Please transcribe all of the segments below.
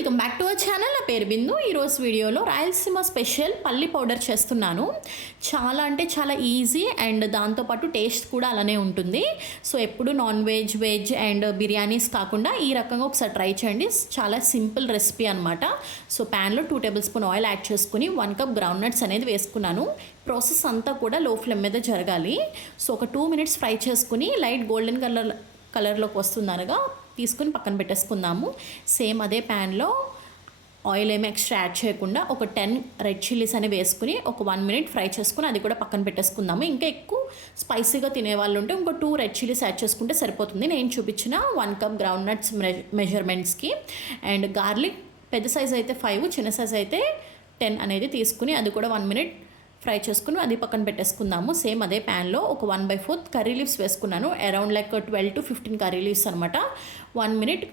Welcome back to our channel. నా పేరు బిందు. ఈరోజు వీడియోలో రాయలసీమ స్పెషల్ పల్లి పౌడర్ చేస్తున్నాను. చాలా అంటే చాలా ఈజీ అండ్ దాంతోపాటు టేస్ట్ కూడా అలానే ఉంటుంది. సో ఎప్పుడు non veg, veg and biryanis కాకుండా ఈ రకంగా ఒకసారి ట్రై చేయండి. చాలా సింపుల్ రెసిపీ అనమాట. సో ప్యాన్లో 2 టేబుల్ స్పూన్ ఆయిల్ యాడ్ చేసుకుని 1 కప్ గ్రౌండ్ నట్స్ అనేది వేసుకున్నాను. ప్రాసెస్ అంతా కూడా లో ఫ్లేమ్ మీద జరగాలి. సో ఒక 2 మినిట్స్ ఫ్రై చేసుకుని లైట్ గోల్డెన్ కలర్లోకి వస్తుందనగా తీసుకుని పక్కన పెట్టేసుకుందాము. సేమ్ అదే ప్యాన్లో ఆయిల్ ఏమి ఎక్స్ట్రా యాడ్ చేయకుండా ఒక 10 రెడ్ చిల్లీస్ అని వేసుకుని ఒక 1 మినిట్ ఫ్రై చేసుకుని అది కూడా పక్కన పెట్టేసుకుందాము. ఇంకా ఎక్కువ స్పైసీగా తినేవాళ్ళు ఉంటే ఇంకో 2 రెడ్ చిల్లీస్ యాడ్ చేసుకుంటే సరిపోతుంది. నేను చూపించిన 1 కప్ గ్రౌండ్ నట్స్ మెజర్మెంట్స్కి. అండ్ గార్లిక్ పెద్ద సైజ్ అయితే 5, చిన్న సైజ్ అయితే 10 అనేది తీసుకుని అది కూడా 1 మినిట్ ఫ్రై చేసుకుని అది పక్కన పెట్టేసుకుందాము. సేమ్ అదే ప్యాన్లో ఒక 1/4 కర్రీ లీవ్స్ వేసుకున్నాను. Around like 12 to 15 curry leaves అనమాట. 1 మినిట్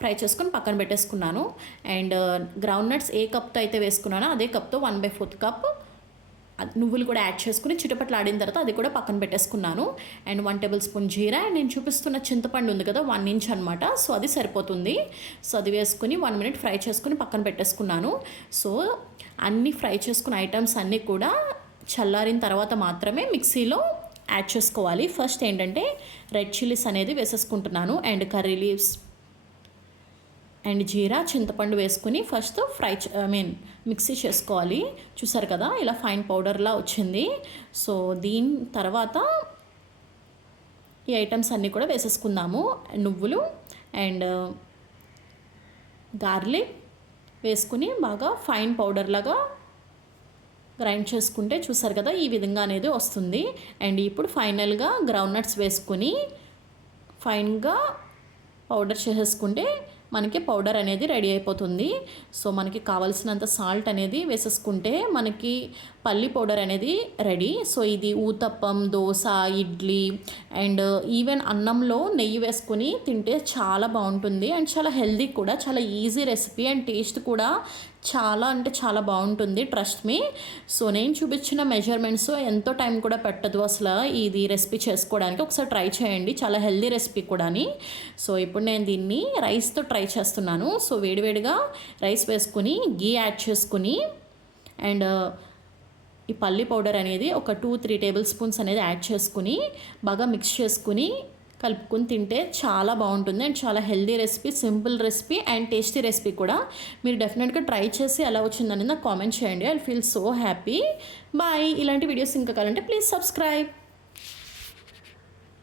ఫ్రై చేసుకొని పక్కన పెట్టేసుకున్నాను. అండ్ గ్రౌండ్ నట్స్ ఏ కప్తో అయితే వేసుకున్నానో అదే కప్తో 1/4 కప్ నువ్వులు కూడా యాడ్ చేసుకుని చిటపట్లు ఆడిన తర్వాత అది కూడా పక్కన పెట్టేసుకున్నాను. And 1 table spoon jeera and నేను చూపిస్తున్న చింతపండు ఉంది కదా 1 ఇంచ్ అనమాట. సో అది సరిపోతుంది. సో అది వేసుకుని 1 మినిట్ ఫ్రై చేసుకుని పక్కన పెట్టేసుకున్నాను. సో అన్నీ ఫ్రై చేసుకున్న ఐటమ్స్ అన్నీ కూడా చల్లారిన తర్వాత మాత్రమే మిక్సీలో యాడ్ చేసుకోవాలి. ఫస్ట్ ఏంటంటే రెడ్ చిల్లీస్ అనేది వేసేసుకుంటున్నాను. అండ్ కర్రీ లీవ్స్ అండ్ జీరా, చింతపండు వేసుకుని ఫస్ట్ మిక్సీ చేసుకోవాలి. చూసారు కదా ఇలా ఫైన్ పౌడర్లా వచ్చింది. సో దీని తర్వాత ఈ ఐటమ్స్ అన్నీ కూడా వేసేసుకుందాము. నువ్వులు అండ్ గార్లిక్ వేసుకుని బాగా ఫైన్ పౌడర్ లాగా గ్రైండ్ చేసుకుంటే చూసారు కదా ఈ విధంగా అనేది వస్తుంది. అండ్ ఇప్పుడు ఫైనల్గా గ్రౌండ్ నట్స్ వేసుకుని ఫైన్గా పౌడర్ చేసేసుకుంటే మనకి పౌడర్ అనేది రెడీ అయిపోతుంది. సో మనకి కావాల్సినంత సాల్ట్ అనేది వేసేసుకుంటే మనకి పల్లి పౌడర్ అనేది రెడీ. సో ఇది ఊతప్పం, దోశ, ఇడ్లీ అండ్ ఈవెన్ అన్నంలో నెయ్యి వేసుకొని తింటే చాలా బాగుంటుంది. అండ్ చాలా హెల్దీ కూడా, చాలా ఈజీ రెసిపీ అండ్ టేస్ట్ కూడా చాలా అంటే చాలా బాగుంటుంది. Trust me. సో నేను చూపించిన మెజర్మెంట్స్ ఎంతో టైం కూడా పెట్టదు అసలు ఇది రెసిపీ చేసుకోవడానికి. ఒకసారి ట్రై చేయండి, చాలా హెల్దీ రెసిపీ కూడాని. సో ఇప్పుడు నేను దీన్ని రైస్తో ట్రై చేస్తున్నాను. సో వేడివేడిగా రైస్ వేసుకుని గీ యాడ్ చేసుకుని అండ్ ఈ పల్లి పౌడర్ అనేది ఒక 2-3 టేబుల్ స్పూన్స్ అనేది యాడ్ చేసుకుని బాగా మిక్స్ చేసుకుని కలుపుకొని తింటే చాలా బాగుంటుంది. అండ్ చాలా healthy recipe, simple recipe and tasty recipe కూడా. మీరు డెఫినెట్గా ట్రై చేసి ఎలా వచ్చిందని నాకు కామెంట్ చేయండి. I feel so happy. Bye. ఇలాంటి వీడియోస్ ఇంకా కావాలంటే ప్లీజ్ సబ్స్క్రైబ్.